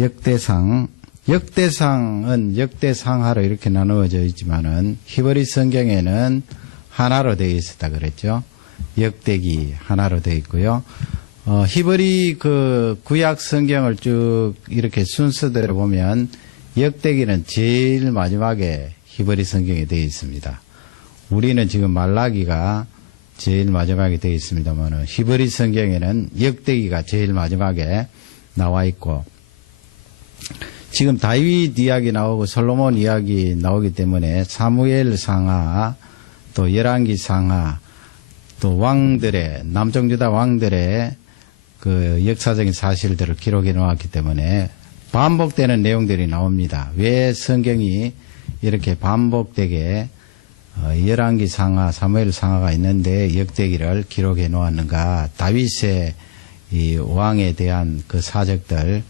역대상은 역대상하로 이렇게 나누어져 있지만은 히브리 성경에는 하나로 되어 있었다 그랬죠. 역대기 하나로 되어 있고요. 히브리 그 구약 성경을 쭉 이렇게 순서대로 보면 역대기는 제일 마지막에 히브리 성경에 되어 있습니다. 우리는 지금 말라기가 제일 마지막에 되어 있습니다만 히브리 성경에는 역대기가 제일 마지막에 나와 있고, 지금 다윗 이야기 나오고 솔로몬 이야기 나오기 때문에 사무엘 상하, 또 열왕기 상하, 또 왕들의, 남쪽유다 왕들의 그 역사적인 사실들을 기록해 놓았기 때문에 반복되는 내용들이 나옵니다. 왜 성경이 이렇게 반복되게 열왕기 상하, 사무엘 상하가 있는데 역대기를 기록해 놓았는가? 다윗의 이 왕에 대한 그 사적들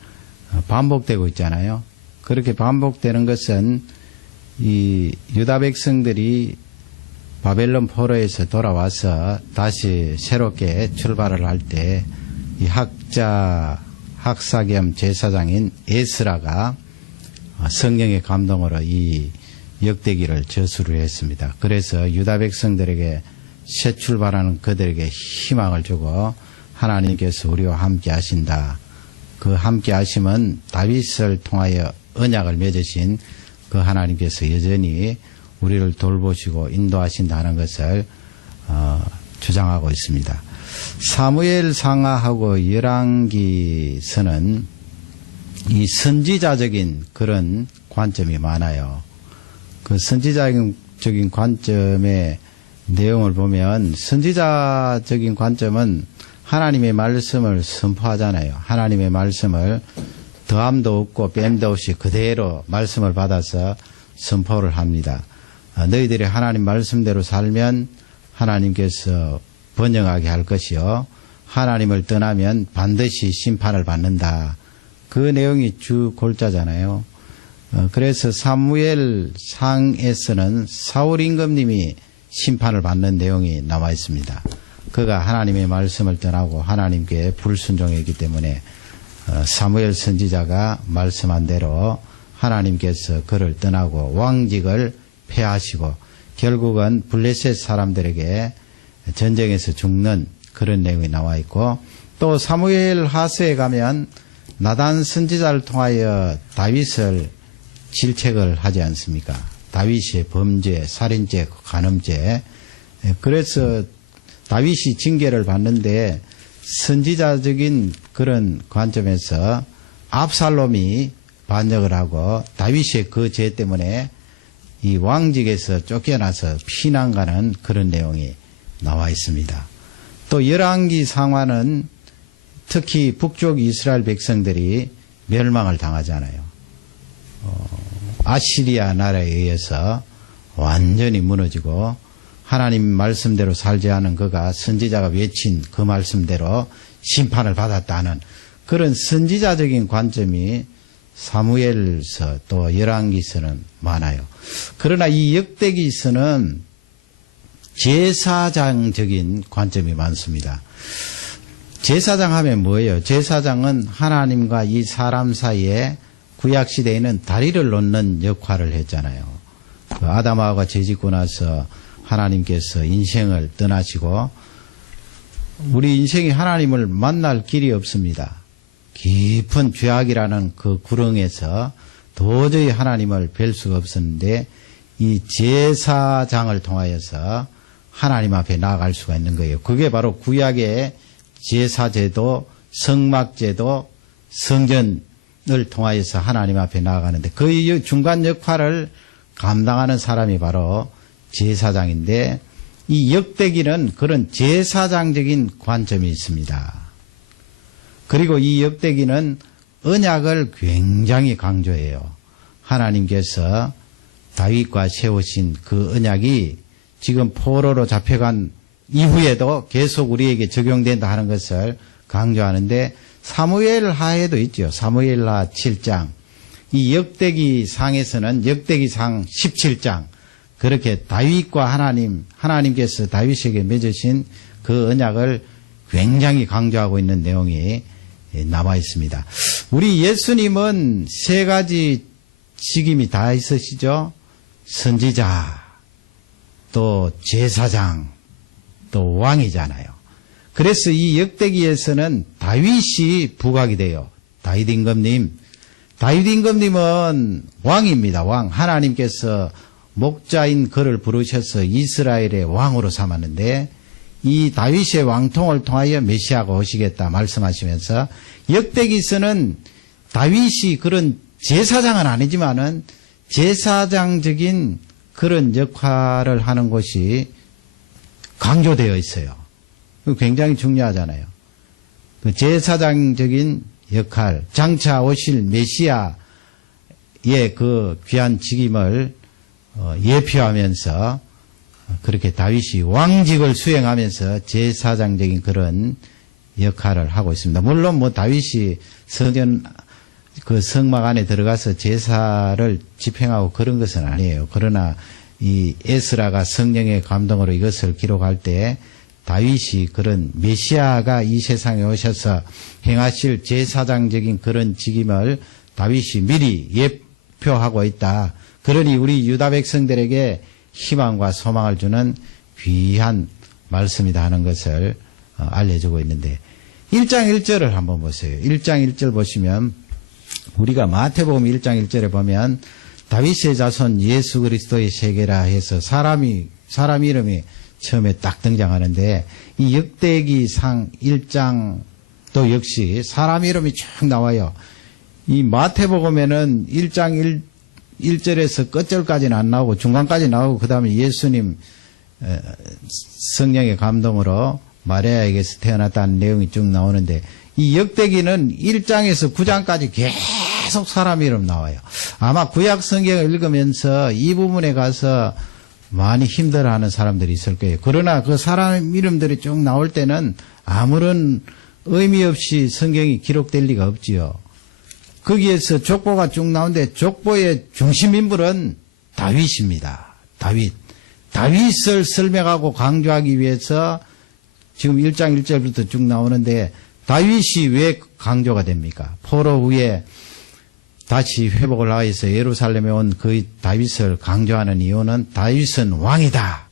반복되고 있잖아요. 그렇게 반복되는 것은 이 유다 백성들이 바벨론 포로에서 돌아와서 다시 새롭게 출발을 할 때 이 학사 겸 제사장인 에스라가 성령의 감동으로 이 역대기를 저수를 했습니다. 그래서 유다 백성들에게 새 출발하는 그들에게 희망을 주고 하나님께서 우리와 함께 하신다. 그 함께 하심은 다윗을 통하여 언약을 맺으신 그 하나님께서 여전히 우리를 돌보시고 인도하신다는 것을 주장하고 있습니다. 사무엘 상하하고 열왕기서는 이 선지자적인 그런 관점이 많아요. 그 선지자적인 관점의 내용을 보면 선지자적인 관점은 하나님의 말씀을 선포하잖아요. 하나님의 말씀을 더함도 없고 뺨도 없이 그대로 말씀을 받아서 선포를 합니다. 너희들이 하나님 말씀대로 살면 하나님께서 번영하게 할 것이요, 하나님을 떠나면 반드시 심판을 받는다. 그 내용이 주 골자잖아요. 그래서 사무엘 상에서는 사울 임금님이 심판을 받는 내용이 나와 있습니다. 그가 하나님의 말씀을 떠나고 하나님께 불순종했기 때문에 사무엘 선지자가 말씀한 대로 하나님께서 그를 떠나고 왕직을 폐하시고 결국은 블레셋 사람들에게 전쟁에서 죽는 그런 내용이 나와 있고, 또 사무엘 하서에 가면 나단 선지자를 통하여 다윗을 질책을 하지 않습니까? 다윗의 범죄, 살인죄, 간음죄. 그래서 다윗이 징계를 받는데 선지자적인 그런 관점에서 압살롬이 반역을 하고 다윗의 그 죄 때문에 이 왕직에서 쫓겨나서 피난 가는 그런 내용이 나와 있습니다. 또 열왕기 상하는 특히 북쪽 이스라엘 백성들이 멸망을 당하잖아요. 아시리아 나라에 의해서 완전히 무너지고 하나님 말씀대로 살지 않은 그가 선지자가 외친 그 말씀대로 심판을 받았다는 그런 선지자적인 관점이 사무엘서 또 열왕기서는 많아요. 그러나 이 역대기서는 제사장적인 관점이 많습니다. 제사장 하면 뭐예요? 제사장은 하나님과 이 사람 사이에 구약시대에는 다리를 놓는 역할을 했잖아요. 그 아담하고가 죄짓고 나서 하나님께서 인생을 떠나시고 우리 인생이 하나님을 만날 길이 없습니다. 깊은 죄악이라는 그 구렁에서 도저히 하나님을 뵐 수가 없었는데 이 제사장을 통하여서 하나님 앞에 나아갈 수가 있는 거예요. 그게 바로 구약의 제사제도, 성막제도, 성전을 통하여서 하나님 앞에 나아가는데 그 중간 역할을 감당하는 사람이 바로 제사장인데 이 역대기는 그런 제사장적인 관점이 있습니다. 그리고 이 역대기는 언약을 굉장히 강조해요. 하나님께서 다윗과 세우신 그 언약이 지금 포로로 잡혀간 이후에도 계속 우리에게 적용된다 하는 것을 강조하는데 사무엘 하에도 있죠. 사무엘 하 7장. 이 역대기 상에서는 역대기 상 17장. 그렇게 다윗과 하나님께서 다윗에게 맺으신 그 언약을 굉장히 강조하고 있는 내용이 남아 있습니다. 우리 예수님은 세 가지 직임이 다 있으시죠. 선지자, 또 제사장, 또 왕이잖아요. 그래서 이 역대기에서는 다윗이 부각이 돼요. 다윗 임금님은 왕입니다. 왕. 하나님께서 목자인 그를 부르셔서 이스라엘의 왕으로 삼았는데 이 다윗의 왕통을 통하여 메시아가 오시겠다 말씀하시면서 역대기서는 다윗이 그런 제사장은 아니지만은 제사장적인 그런 역할을 하는 것이 강조되어 있어요. 굉장히 중요하잖아요. 그 제사장적인 역할, 장차 오실 메시아의 그 귀한 직임을 예표하면서 그렇게 다윗이 왕직을 수행하면서 제사장적인 그런 역할을 하고 있습니다. 물론 뭐 다윗이 그 성막 안에 들어가서 제사를 집행하고 그런 것은 아니에요. 그러나 이 에스라가 성령의 감동으로 이것을 기록할 때 다윗이 그런 메시아가 이 세상에 오셔서 행하실 제사장적인 그런 직임을 다윗이 미리 예표하고 있다. 그러니 우리 유다 백성들에게 희망과 소망을 주는 귀한 말씀이다 하는 것을 알려주고 있는데 1장 1절을 한번 보세요. 1장 1절 보시면 우리가 마태복음 1장 1절에 보면 다윗의 자손 예수 그리스도의 세계라 해서 사람 이름이 처음에 딱 등장하는데 이 역대기상 1장도 역시 사람 이름이 쭉 나와요. 이 마태복음에는 1장 1절에서 끝절까지는 안 나오고 중간까지 나오고 그 다음에 예수님 성령의 감동으로 마리아에게서 태어났다는 내용이 쭉 나오는데 이 역대기는 1장에서 9장까지 계속 사람 이름 나와요. 아마 구약 성경을 읽으면서 이 부분에 가서 많이 힘들어하는 사람들이 있을 거예요. 그러나 그 사람 이름들이 쭉 나올 때는 아무런 의미 없이 성경이 기록될 리가 없지요. 거기에서 족보가 쭉 나오는데 족보의 중심 인물은 다윗입니다. 다윗을 설명하고 강조하기 위해서 지금 1장 1절부터 쭉 나오는데 다윗이 왜 강조가 됩니까? 포로 후에 다시 회복을 하여서 예루살렘에 온 그 다윗을 강조하는 이유는 다윗은 왕이다.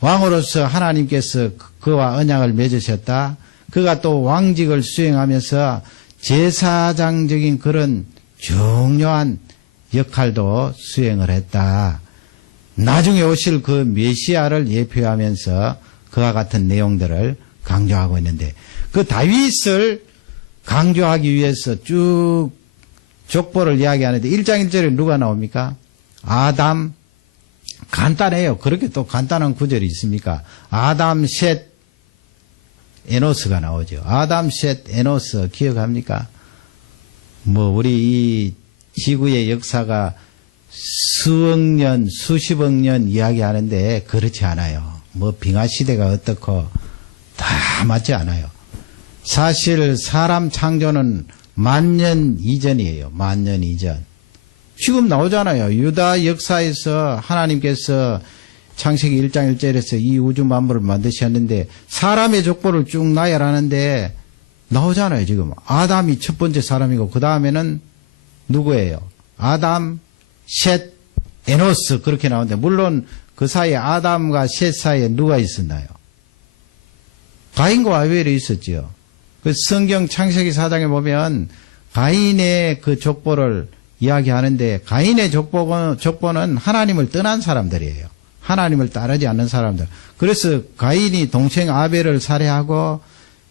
왕으로서 하나님께서 그와 언약을 맺으셨다. 그가 또 왕직을 수행하면서 제사장적인 그런 중요한 역할도 수행을 했다. 나중에 오실 그 메시아를 예표하면서 그와 같은 내용들을 강조하고 있는데 그 다윗을 강조하기 위해서 쭉 족보를 이야기하는데 1장 1절에 누가 나옵니까? 아담. 간단해요. 그렇게 또 간단한 구절이 있습니까? 아담, 셋, 에노스가 나오죠. 아담, 셋, 에노스 기억합니까? 뭐 우리 이 지구의 역사가 수억 년, 수십억 년 이야기하는데 그렇지 않아요. 뭐 빙하 시대가 어떻고 다 맞지 않아요. 사실 사람 창조는 10,000년 이전이에요. 10,000년 이전. 지금 나오잖아요. 유다 역사에서 하나님께서 창세기 1장 1절에서 이 우주 만물을 만드셨는데 사람의 족보를 쭉 나열하는데 나오잖아요. 지금 아담이 첫 번째 사람이고 그 다음에는 누구예요? 아담, 셋, 에노스 그렇게 나오는데 물론 그 사이에 아담과 셋 사이에 누가 있었나요? 가인과 아벨이 있었지요. 그 성경 창세기 4장에 보면 가인의 그 족보를 이야기하는데 가인의 족보는 하나님을 떠난 사람들이에요. 하나님을 따르지 않는 사람들. 그래서 가인이 동생 아벨을 살해하고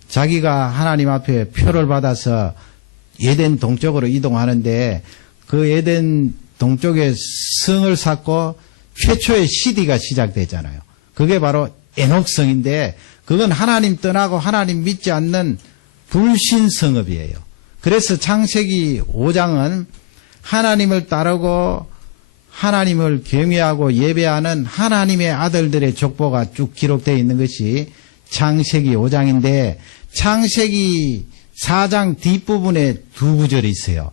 자기가 하나님 앞에 표를 받아서 에덴 동쪽으로 이동하는데 그 에덴 동쪽에 성을 쌓고 최초의 시대가 시작되잖아요. 그게 바로 에녹성인데 그건 하나님 떠나고 하나님 믿지 않는 불신성업이에요. 그래서 창세기 5장은 하나님을 따르고 하나님을 경외하고 예배하는 하나님의 아들들의 족보가 쭉 기록되어 있는 것이 창세기 5장인데 창세기 4장 뒷부분에 두 구절이 있어요.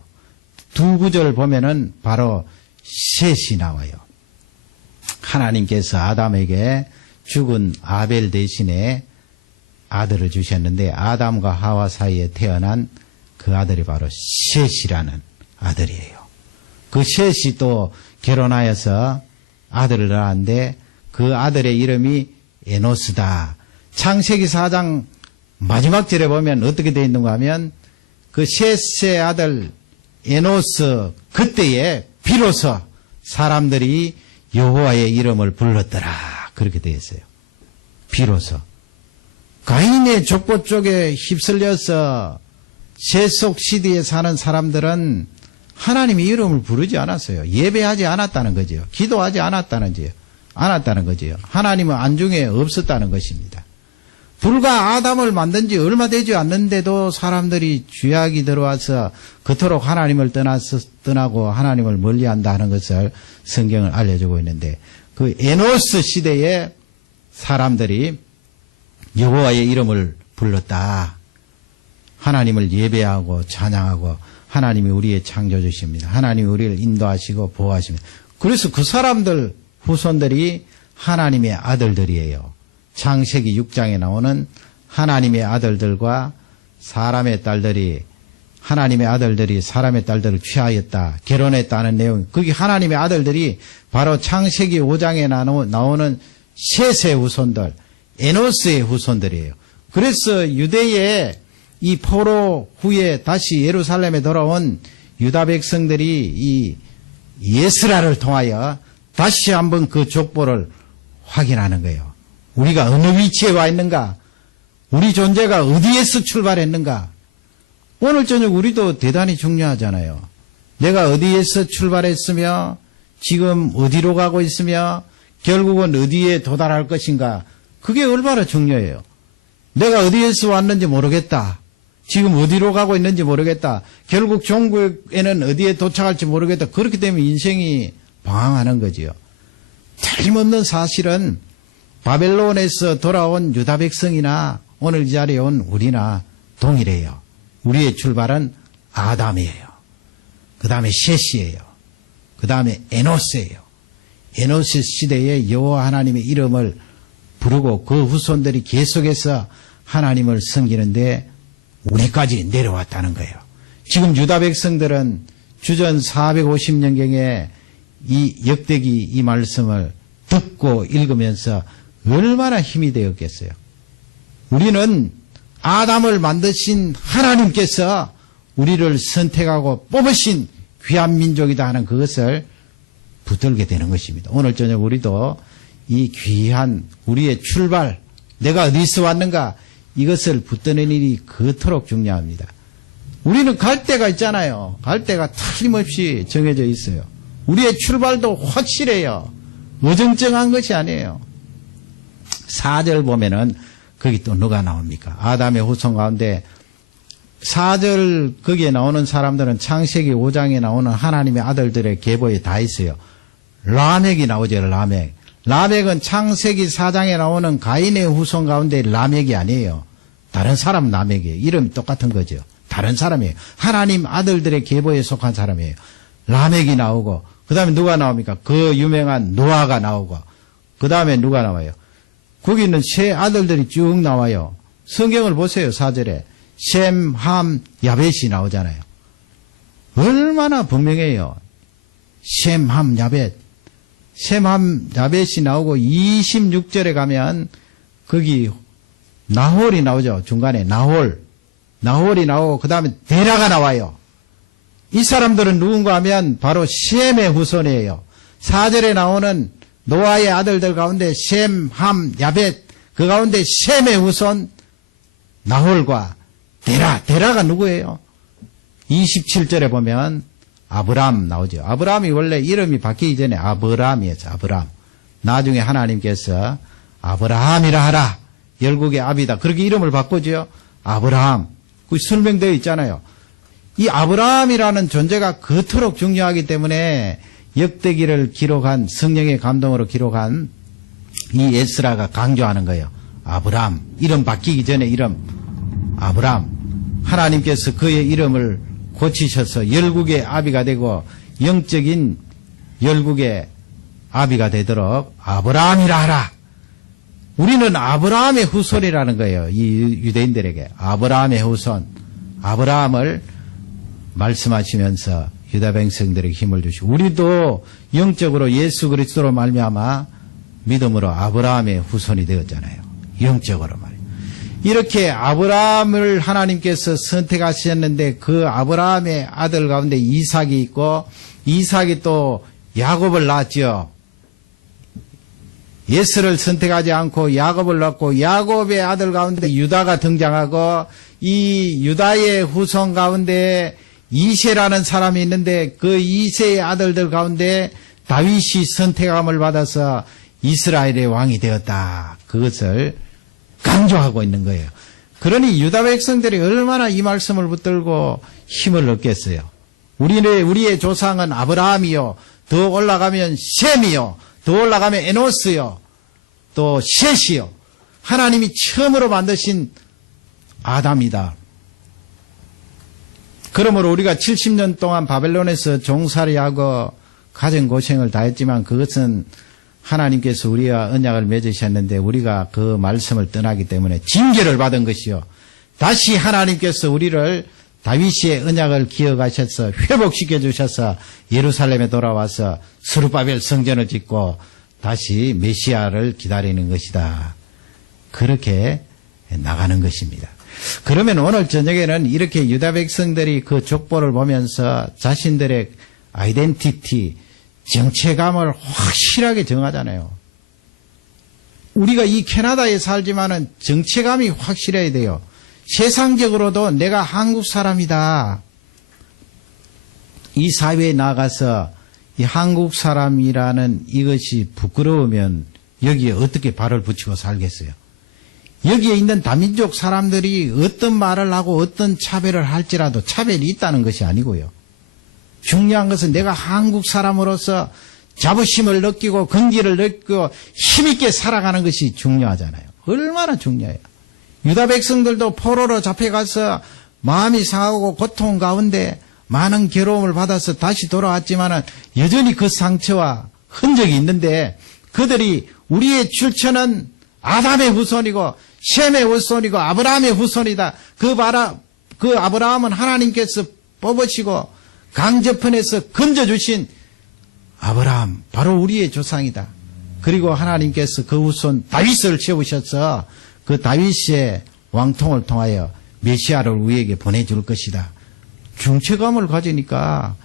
두 구절을 보면은 바로 셋이 나와요. 하나님께서 아담에게 죽은 아벨 대신에 아들을 주셨는데 아담과 하와 사이에 태어난 그 아들이 바로 셋이라는 아들이에요. 그 셋이 또 결혼하여서 아들을 낳았는데 그 아들의 이름이 에노스다. 창세기 4장 마지막 절에 보면 어떻게 되어 있는가 하면 그 셋의 아들 에노스 그때에 비로소 사람들이 여호와의 이름을 불렀더라. 그렇게 되어 있어요. 비로소. 가인의 족보 쪽에 휩쓸려서 셋속 시대에 사는 사람들은 하나님의 이름을 부르지 않았어요. 예배하지 않았다는 거지요. 기도하지 않았다는 거지요. 하나님은 안중에 없었다는 것입니다. 불과 아담을 만든 지 얼마 되지 않는데도 사람들이 죄악이 들어와서 그토록 하나님을 떠나고 하나님을 멀리한다 하는 것을 성경을 알려주고 있는데 그 에노스 시대에 사람들이 여호와의 이름을 불렀다. 하나님을 예배하고 찬양하고 하나님이 우리의 창조주십니다. 하나님이 우리를 인도하시고 보호하십니다. 그래서 그 사람들 후손들이 하나님의 아들들이에요. 창세기 6장에 나오는 하나님의 아들들과 사람의 딸들이 하나님의 아들들이 사람의 딸들을 취하였다. 결혼했다는 내용. 거기 하나님의 아들들이 바로 창세기 5장에 나오는 셋의 후손들, 에노스의 후손들이에요. 그래서 유대의 이 포로 후에 다시 예루살렘에 돌아온 유다 백성들이 이 예스라를 통하여 다시 한번 그 족보를 확인하는 거예요. 우리가 어느 위치에 와 있는가? 우리 존재가 어디에서 출발했는가? 오늘 저녁 우리도 대단히 중요하잖아요. 내가 어디에서 출발했으며 지금 어디로 가고 있으며 결국은 어디에 도달할 것인가? 그게 얼마나 중요해요. 내가 어디에서 왔는지 모르겠다. 지금 어디로 가고 있는지 모르겠다. 결국 종국에는 어디에 도착할지 모르겠다. 그렇게 되면 인생이 방황하는 거지요. 틀림없는 사실은 바벨론에서 돌아온 유다 백성이나 오늘 이 자리에 온 우리나 동일해요. 우리의 출발은 아담이에요. 그 다음에 셋이에요. 그 다음에 에노스예요. 에노스 시대에 여호와 하나님의 이름을 부르고 그 후손들이 계속해서 하나님을 섬기는데 우리까지 내려왔다는 거예요. 지금 유다 백성들은 주전 450년경에 이 역대기 이 말씀을 듣고 읽으면서 얼마나 힘이 되었겠어요. 우리는 아담을 만드신 하나님께서 우리를 선택하고 뽑으신 귀한 민족이다 하는 그것을 붙들게 되는 것입니다. 오늘 저녁 우리도 이 귀한 우리의 출발, 내가 어디서 왔는가 이것을 붙드는 일이 그토록 중요합니다. 우리는 갈 데가 있잖아요. 갈 데가 틀림없이 정해져 있어요. 우리의 출발도 확실해요. 어정쩡한 것이 아니에요. 4절 보면은 거기 또 누가 나옵니까? 아담의 후손 가운데 4절 거기에 나오는 사람들은 창세기 5장에 나오는 하나님의 아들들의 계보에 다 있어요. 라멕이 나오죠. 라멕은 창세기 4장에 나오는 가인의 후손 가운데 라멕이 아니에요. 다른 사람 라멕이에요. 이름이 똑같은 거죠. 다른 사람이에요. 하나님 아들들의 계보에 속한 사람이에요. 라멕이 나오고 그 다음에 누가 나옵니까? 그 유명한 노아가 나오고 그 다음에 누가 나와요? 거기는 세 아들들이 쭉 나와요. 성경을 보세요. 4절에 셈, 함, 야벳이 나오잖아요. 얼마나 분명해요. 셈, 함, 야벳. 셈, 함, 야벳이 나오고 26절에 가면 거기 나홀이 나오죠. 중간에 나홀이 나오고 그 다음에 데라가 나와요. 이 사람들은 누군가 하면 바로 셈의 후손이에요. 4절에 나오는 노아의 아들들 가운데 셈, 함, 야벳 그 가운데 셈의 후손 나홀과 데라가 누구예요? 27절에 보면 아브람 나오죠. 아브람이 원래 이름이 바뀌기 전에 아브람이었죠. 아브람. 나중에 하나님께서 아브라함이라 하라. 열국의 아비다. 그렇게 이름을 바꾸죠. 아브라함. 그 설명되어 있잖아요. 이 아브라함이라는 존재가 그토록 중요하기 때문에 역대기를 기록한 성령의 감동으로 기록한 이 에스라가 강조하는 거예요. 아브람. 이름 바뀌기 전에 이름 아브람. 하나님께서 그의 이름을 고치셔서 열국의 아비가 되고 영적인 열국의 아비가 되도록 아브라함이라 하라. 우리는 아브라함의 후손이라는 거예요. 이 유대인들에게. 아브라함의 후손. 아브라함을 말씀하시면서 유다 백성들에게 힘을 주시고 우리도 영적으로 예수 그리스도로 말미암아 믿음으로 아브라함의 후손이 되었잖아요. 영적으로 말이에요. 이렇게 아브라함을 하나님께서 선택하셨는데 그 아브라함의 아들 가운데 이삭이 있고 이삭이 또 야곱을 낳았죠. 예스를 선택하지 않고 야곱을 낳고 야곱의 아들 가운데 유다가 등장하고 이 유다의 후손 가운데 이세라는 사람이 있는데 그 이세의 아들들 가운데 다윗이 선택함을 받아서 이스라엘의 왕이 되었다. 그것을 강조하고 있는 거예요. 그러니 유다 백성들이 얼마나 이 말씀을 붙들고 힘을 얻겠어요. 우리의 조상은 아브라함이요. 더 올라가면 셈이요. 더 올라가면 에노스요. 또 셋이요. 하나님이 처음으로 만드신 아담이다. 그러므로 우리가 70년 동안 바벨론에서 종살이하고 가정고생을 다했지만 그것은 하나님께서 우리와 언약을 맺으셨는데 우리가 그 말씀을 떠나기 때문에 징계를 받은 것이요. 다시 하나님께서 우리를 다윗의 언약을 기억하셔서 회복시켜 주셔서 예루살렘에 돌아와서 스룹바벨 성전을 짓고 다시 메시아를 기다리는 것이다. 그렇게 나가는 것입니다. 그러면 오늘 저녁에는 이렇게 유다 백성들이 그 족보를 보면서 자신들의 아이덴티티, 정체감을 확실하게 정하잖아요. 우리가 이 캐나다에 살지만은 정체감이 확실해야 돼요. 세상적으로도 내가 한국 사람이다. 이 사회에 나가서 이 한국 사람이라는 이것이 부끄러우면 여기에 어떻게 발을 붙이고 살겠어요? 여기에 있는 다민족 사람들이 어떤 말을 하고 어떤 차별을 할지라도 차별이 있다는 것이 아니고요. 중요한 것은 내가 한국 사람으로서 자부심을 느끼고 긍지를 느끼고 힘있게 살아가는 것이 중요하잖아요. 얼마나 중요해요. 유다 백성들도 포로로 잡혀가서 마음이 상하고 고통 가운데 많은 괴로움을 받아서 다시 돌아왔지만 여전히 그 상처와 흔적이 있는데 그들이 우리의 출처는 아담의 후손이고 셈의 후손이고 아브라함의 후손이다. 그 아브라함은 하나님께서 뽑으시고 강저편에서 건져주신 아브라함 바로 우리의 조상이다. 그리고 하나님께서 그 후손 다윗을 세우셔서 그 다윗의 왕통을 통하여 메시아를 우리에게 보내줄 것이다. 중체감을 가지니까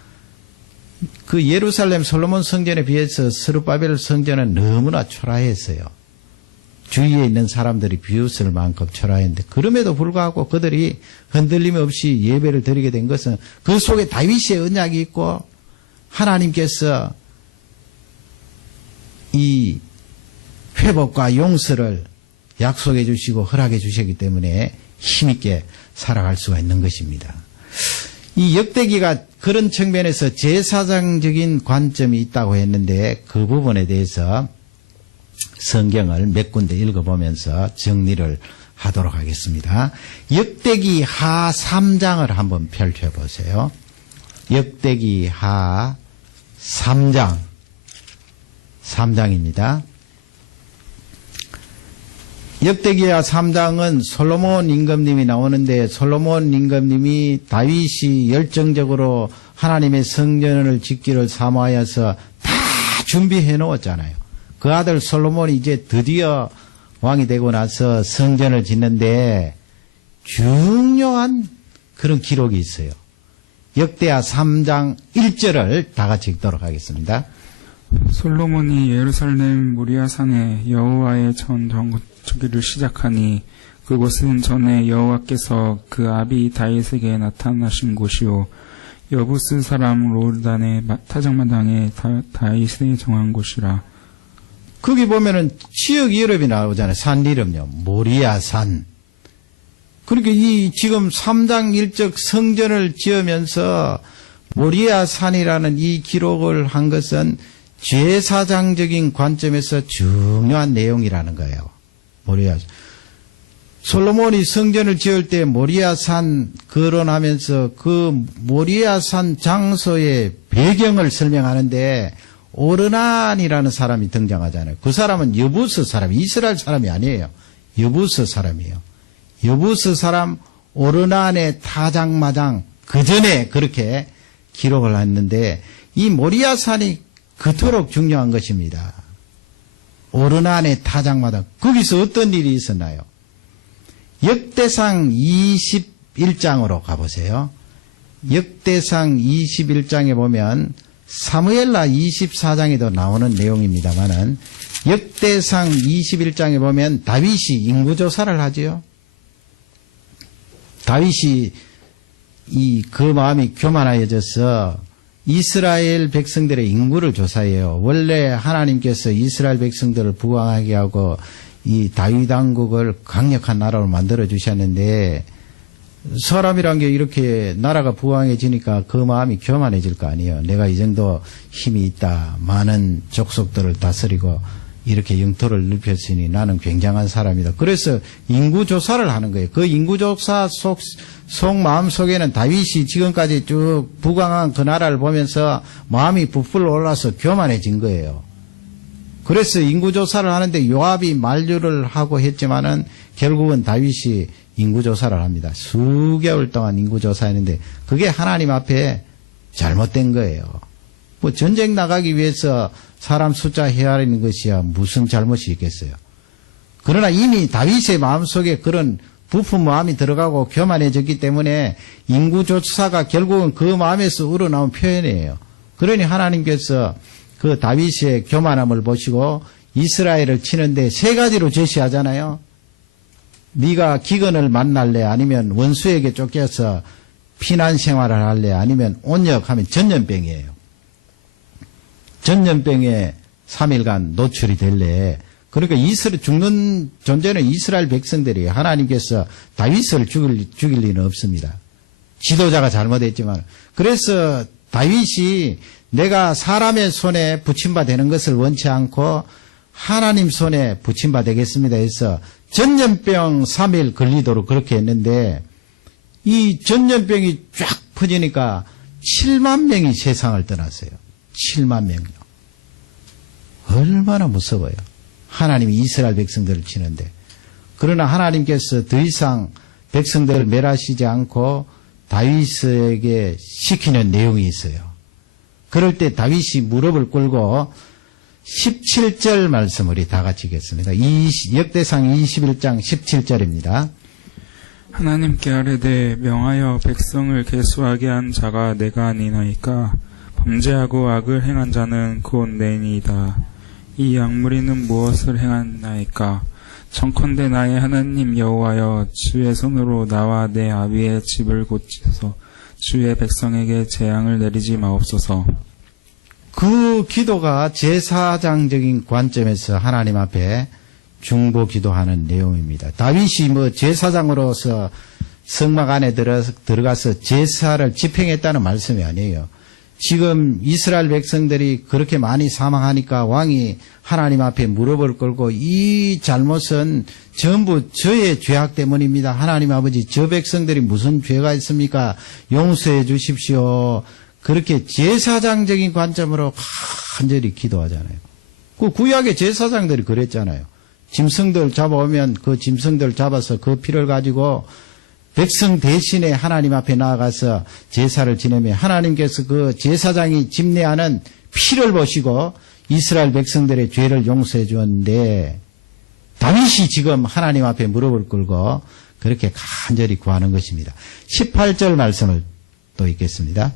그 예루살렘 솔로몬 성전에 비해서 스룹바벨 성전은 너무나 초라했어요. 주위에 있는 사람들이 비웃을 만큼 초라했는데 그럼에도 불구하고 그들이 흔들림 없이 예배를 드리게 된 것은 그 속에 다윗의 언약이 있고 하나님께서 이 회복과 용서를 약속해 주시고 허락해 주셨기 때문에 힘있게 살아갈 수가 있는 것입니다. 이 역대기가 그런 측면에서 제사장적인 관점이 있다고 했는데 그 부분에 대해서 성경을 몇 군데 읽어보면서 정리를 하도록 하겠습니다. 역대기 하 3장을 한번 펼쳐보세요. 역대기 하 3장입니다. 역대기하 3장은 솔로몬 임금님이 나오는데 솔로몬 임금님이 다윗이 열정적으로 하나님의 성전을 짓기를 사모하여서 다 준비해 놓았잖아요. 그 아들 솔로몬이 이제 드디어 왕이 되고 나서 성전을 짓는데 중요한 그런 기록이 있어요. 역대하 3장 1절을 다 같이 읽도록 하겠습니다. 솔로몬이 예루살렘 모리아산에 여호와의 전 정거기를 시작하니 그곳은 전에 여호와께서 그 아비 다윗에게 나타나신 곳이요 여부스 사람 롤단의 타작마당에 다윗이 정한 곳이라. 거기 보면은 지역 이름이 나오잖아요. 산 이름요. 모리아산. 그러니까 이 지금 3장 1절 성전을 지으면서 모리아산이라는 이 기록을 한 것은 제사장적인 관점에서 중요한 내용이라는 거예요. 모리아산. 솔로몬이 성전을 지을 때 모리아산 거론하면서 그 모리아산 장소의 배경을 설명하는데 오르난이라는 사람이 등장하잖아요. 그 사람은 여부스 사람, 이스라엘 사람이 아니에요. 여부스 사람이에요. 여부스 사람 오르난의 타작마당, 그 전에 그렇게 기록을 했는데 이 모리아산이 그토록 중요한 것입니다. 오르난의 타작마당. 거기서 어떤 일이 있었나요? 역대상 21장으로 가보세요. 역대상 21장에 보면 사무엘라 24장에도 나오는 내용입니다만은 역대상 21장에 보면 다윗이 인구조사를 하지요. 다윗이 그 마음이 교만하여져서 이스라엘 백성들의 인구를 조사해요. 원래 하나님께서 이스라엘 백성들을 부강하게 하고 이 다윗 왕국을 강력한 나라로 만들어 주셨는데 사람이란 게 이렇게 나라가 부강해지니까 그 마음이 교만해질 거 아니에요. 내가 이 정도 힘이 있다. 많은 족속들을 다스리고 이렇게 영토를 넓혔으니 나는 굉장한 사람이다. 그래서 인구조사를 하는 거예요. 그 인구조사 속 마음 속에는 다윗이 지금까지 쭉 부강한 그 나라를 보면서 마음이 부풀어 올라서 교만해진 거예요. 그래서 인구조사를 하는데 요압이 만류를 하고 했지만은 결국은 다윗이 인구조사를 합니다. 수개월 동안 인구조사했는데 그게 하나님 앞에 잘못된 거예요. 뭐 전쟁 나가기 위해서 사람 숫자 헤아리는 것이야 무슨 잘못이 있겠어요. 그러나 이미 다윗의 마음속에 그런 부푼 마음이 들어가고 교만해졌기 때문에 인구조사가 결국은 그 마음에서 우러나온 표현이에요. 그러니 하나님께서 그 다윗의 교만함을 보시고 이스라엘을 치는데 세 가지로 제시하잖아요. 네가 기근을 만날래? 아니면 원수에게 쫓겨서 피난 생활을 할래? 아니면 온역하면 전염병이에요. 전염병에 3일간 노출이 될래? 그러니까 죽는 존재는 이스라엘 백성들이 하나님께서 다윗을 죽일 리는 없습니다. 지도자가 잘못했지만. 그래서 다윗이 내가 사람의 손에 붙임바 되는 것을 원치 않고 하나님 손에 붙임바 되겠습니다 해서 전염병 3일 걸리도록 그렇게 했는데 이 전염병이 쫙 퍼지니까 7만 명이 세상을 떠났어요. 7만 명이요. 얼마나 무서워요. 하나님이 이스라엘 백성들을 치는데. 그러나 하나님께서 더 이상 백성들을 멸하시지 않고 다윗에게 시키는 내용이 있어요. 그럴 때 다윗이 무릎을 꿇고 17절 말씀 우리 다 같이 읽겠습니다. 역대상 21장 17절입니다. 하나님께 아뢰되 명하여 백성을 계수하게 한 자가 내가 아니나이까 범죄하고 악을 행한 자는 곧 내니이다. 이 악무리는 무엇을 행하나이까? 청컨대 나의 하나님 여호와여 주의 손으로 나와 내 아비의 집을 고치소서. 주의 백성에게 재앙을 내리지 마옵소서. 그 기도가 제사장적인 관점에서 하나님 앞에 중보 기도하는 내용입니다. 다윗이 제사장으로서 성막 안에 들어가서 제사를 집행했다는 말씀이 아니에요. 지금 이스라엘 백성들이 그렇게 많이 사망하니까 왕이 하나님 앞에 무릎을 꿇고 이 잘못은 전부 저의 죄악 때문입니다. 하나님 아버지 저 백성들이 무슨 죄가 있습니까? 용서해 주십시오. 그렇게 제사장적인 관점으로 간절히 기도하잖아요. 그 구약의 제사장들이 그랬잖아요. 짐승들 잡아오면 그 짐승들 잡아서 그 피를 가지고 백성 대신에 하나님 앞에 나아가서 제사를 지내며 하나님께서 그 제사장이 집례하는 피를 보시고 이스라엘 백성들의 죄를 용서해 주었는데 다윗이 지금 하나님 앞에 무릎을 꿇고 그렇게 간절히 구하는 것입니다. 18절 말씀을 또 읽겠습니다.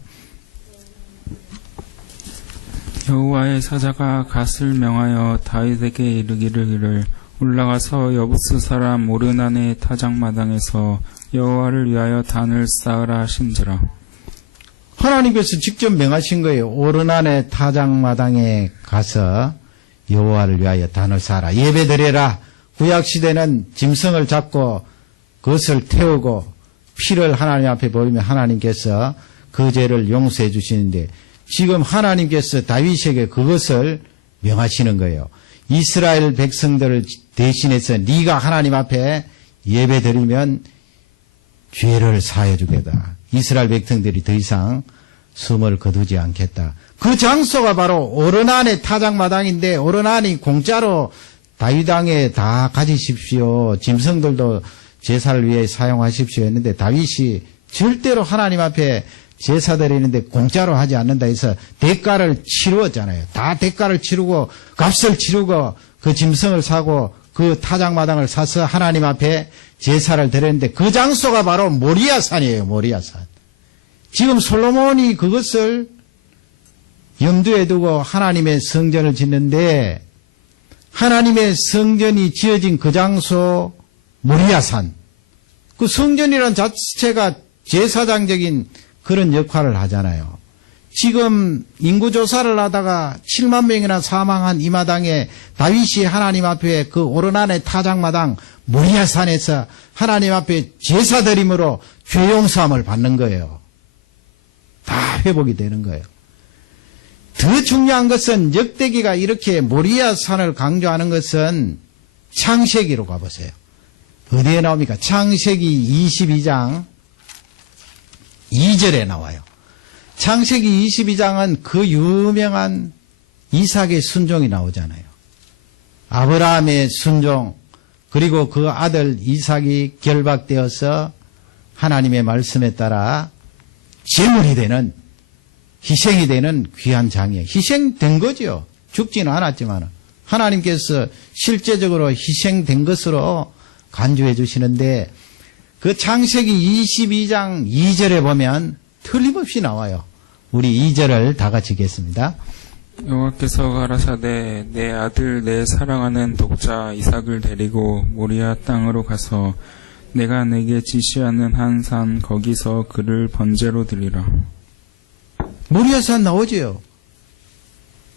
여호와의 사자가 갓을 명하여 다윗에게 이르기를 올라가서 여부스 사람 오르난의 타작마당에서 여호와를 위하여 단을 쌓으라 하신지라. 하나님께서 직접 명하신 거예요. 오르난의 타작마당에 가서 여호와를 위하여 단을 쌓아라. 예배드려라. 구약시대는 짐승을 잡고 그것을 태우고 피를 하나님 앞에 버리면 하나님께서 그 죄를 용서해 주시는데 지금 하나님께서 다윗에게 그것을 명하시는 거예요. 이스라엘 백성들을 대신해서 네가 하나님 앞에 예배드리면 죄를 사해 주겠다. 이스라엘 백성들이 더 이상 숨을 거두지 않겠다. 그 장소가 바로 오르난의 타작마당인데 오르난이 공짜로 다윗 왕에 다 가지십시오. 짐승들도 제사를 위해 사용하십시오 했는데 다윗이 절대로 하나님 앞에 제사 드리는데 공짜로 하지 않는다 해서 대가를 치루었잖아요. 다 대가를 치르고 값을 치르고 그 짐승을 사고 그 타작마당을 사서 하나님 앞에 제사를 드렸는데 그 장소가 바로 모리아산이에요. 모리아산. 지금 솔로몬이 그것을 염두에 두고 하나님의 성전을 짓는데 하나님의 성전이 지어진 그 장소 모리아산. 그 성전이란 자체가 제사장적인 그런 역할을 하잖아요. 지금 인구조사를 하다가 7만 명이나 사망한 이 마당에 다윗이 하나님 앞에 그 오르난의 타작마당 모리아산에서 하나님 앞에 제사드림으로 죄용서함을 받는 거예요. 다 회복이 되는 거예요. 더 중요한 것은 역대기가 이렇게 모리아산을 강조하는 것은 창세기로 가보세요. 어디에 나옵니까? 창세기 22장 2절에 나와요. 창세기 22장은 그 유명한 이삭의 순종이 나오잖아요. 아브라함의 순종, 그리고 그 아들 이삭이 결박되어서 하나님의 말씀에 따라 제물이 되는, 희생이 되는 귀한 장이에요. 희생된 거죠. 죽지는 않았지만 하나님께서 실제적으로 희생된 것으로 간주해 주시는데 그 창세기 22장 2절에 보면 틀림없이 나와요. 우리 2절을 다 같이 읽겠습니다. 여호와께서 가라사대 내 아들 내 사랑하는 독자 이삭을 데리고 모리아 땅으로 가서 내가 내게 지시하는 한 산 거기서 그를 번제로 드리라. 모리아산 나오지요.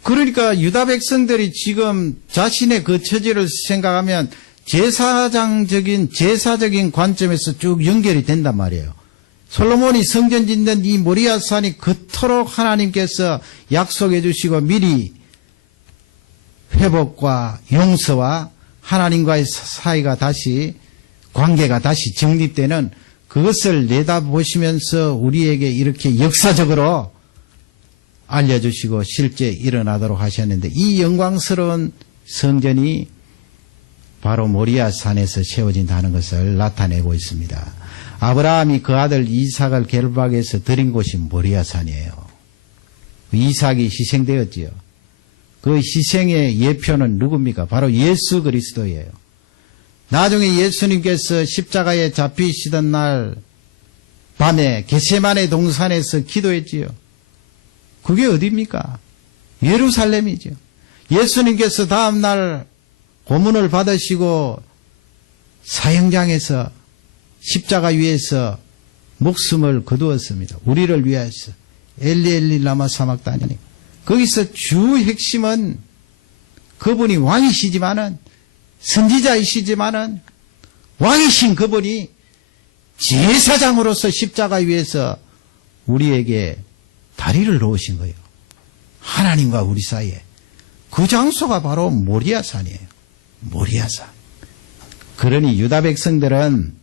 그러니까 유다 백성들이 지금 자신의 그 처지를 생각하면 제사적인 관점에서 쭉 연결이 된단 말이에요. 솔로몬이 성전 짓는 이 모리아산이 그토록 하나님께서 약속해 주시고 미리 회복과 용서와 하나님과의 사이가 다시, 관계가 다시 정립되는 그것을 내다보시면서 우리에게 이렇게 역사적으로 알려주시고 실제 일어나도록 하셨는데 이 영광스러운 성전이 바로 모리아산에서 세워진다는 것을 나타내고 있습니다. 아브라함이 그 아들 이삭을 결박해서 드린 곳이 모리아산이에요. 이삭이 희생되었지요. 그 희생의 예표는 누굽니까? 바로 예수 그리스도예요. 나중에 예수님께서 십자가에 잡히시던 날 밤에 겟세마네 동산에서 기도했지요. 그게 어디입니까? 예루살렘이죠. 예수님께서 다음날 고문을 받으시고 사형장에서 십자가 위에서 목숨을 거두었습니다. 우리를 위하여서 엘리 엘리 라마 사막다니. 거기서 주 핵심은 그분이 왕이시지만은 선지자이시지만은 왕이신 그분이 제사장으로서 십자가 위에서 우리에게 다리를 놓으신 거예요. 하나님과 우리 사이에. 그 장소가 바로 모리아산이에요. 모리아산. 그러니 유다 백성들은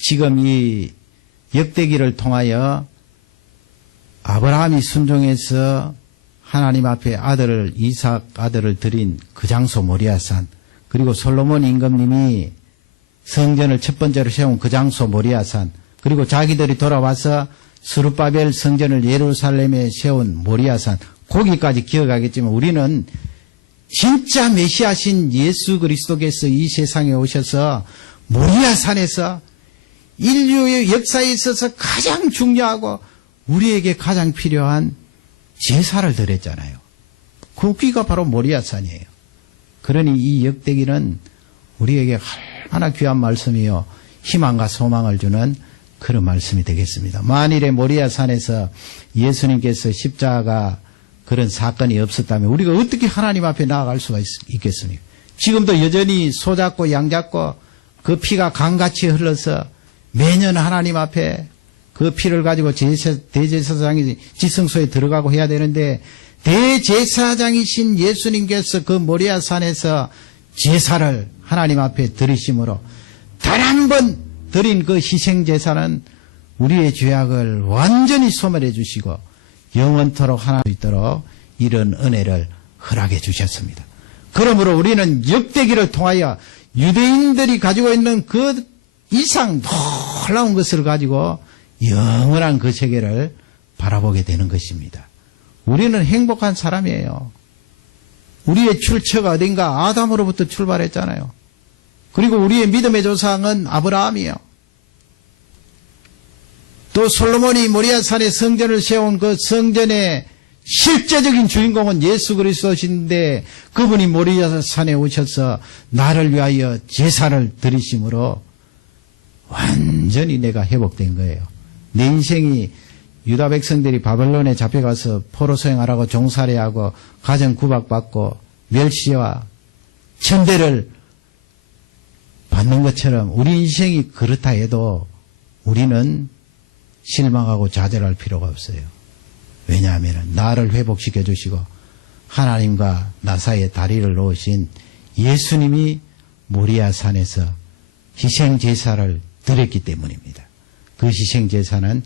지금 이 역대기를 통하여 아브라함이 순종해서 하나님 앞에 이삭 아들을 드린 그 장소 모리아산, 그리고 솔로몬 임금님이 성전을 첫 번째로 세운 그 장소 모리아산, 그리고 자기들이 돌아와서 스룹바벨 성전을 예루살렘에 세운 모리아산, 거기까지 기억하겠지만 우리는 진짜 메시아신 예수 그리스도께서 이 세상에 오셔서 모리아산에서 인류의 역사에 있어서 가장 중요하고 우리에게 가장 필요한 제사를 드렸잖아요. 거기가 바로 모리아산이에요. 그러니 이 역대기는 우리에게 얼마나 귀한 말씀이요, 희망과 소망을 주는 그런 말씀이 되겠습니다. 만일에 모리아산에서 예수님께서 십자가 그런 사건이 없었다면 우리가 어떻게 하나님 앞에 나아갈 수가 있겠습니까? 지금도 여전히 소 잡고 양 잡고 그 피가 강같이 흘러서 매년 하나님 앞에 그 피를 가지고 대제사장이 지성소에 들어가고 해야 되는데 대제사장이신 예수님께서 그 모리아산에서 제사를 하나님 앞에 드리심으로 단 한 번 드린 그 희생제사는 우리의 죄악을 완전히 소멸해 주시고 영원토록 하나 수 있도록 이런 은혜를 허락해 주셨습니다. 그러므로 우리는 역대기를 통하여 유대인들이 가지고 있는 그 이상 놀라운 것을 가지고 영원한 그 세계를 바라보게 되는 것입니다. 우리는 행복한 사람이에요. 우리의 출처가 어딘가 아담으로부터 출발했잖아요. 그리고 우리의 믿음의 조상은 아브라함이에요. 또 솔로몬이 모리아산에 성전을 세운 그 성전의 실제적인 주인공은 예수 그리스도신데 그분이 모리아산에 오셔서 나를 위하여 제사를 드리심으로 완전히 내가 회복된 거예요. 내 인생이 유다 백성들이 바벨론에 잡혀가서 포로 소행하라고 종살이하고 가정 구박받고 멸시와 천대를 받는 것처럼 우리 인생이 그렇다 해도 우리는 실망하고 좌절할 필요가 없어요. 왜냐하면 나를 회복시켜 주시고 하나님과 나 사이에 다리를 놓으신 예수님이 모리아산에서 희생제사를 드렸기 때문입니다. 그 희생제사는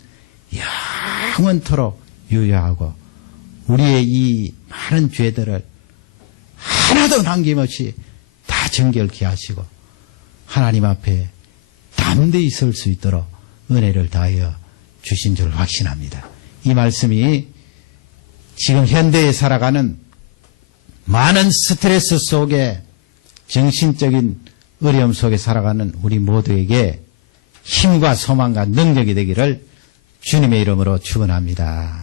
영원토록 유효하고 우리의 이 많은 죄들을 하나도 남김없이 다 정결케 하시고 하나님 앞에 담대히 설 수 있도록 은혜를 다하여 주신 줄 확신합니다. 이 말씀이 지금 현대에 살아가는 많은 스트레스 속에 정신적인 어려움 속에 살아가는 우리 모두에게 힘과 소망과 능력이 되기를 주님의 이름으로 축원합니다.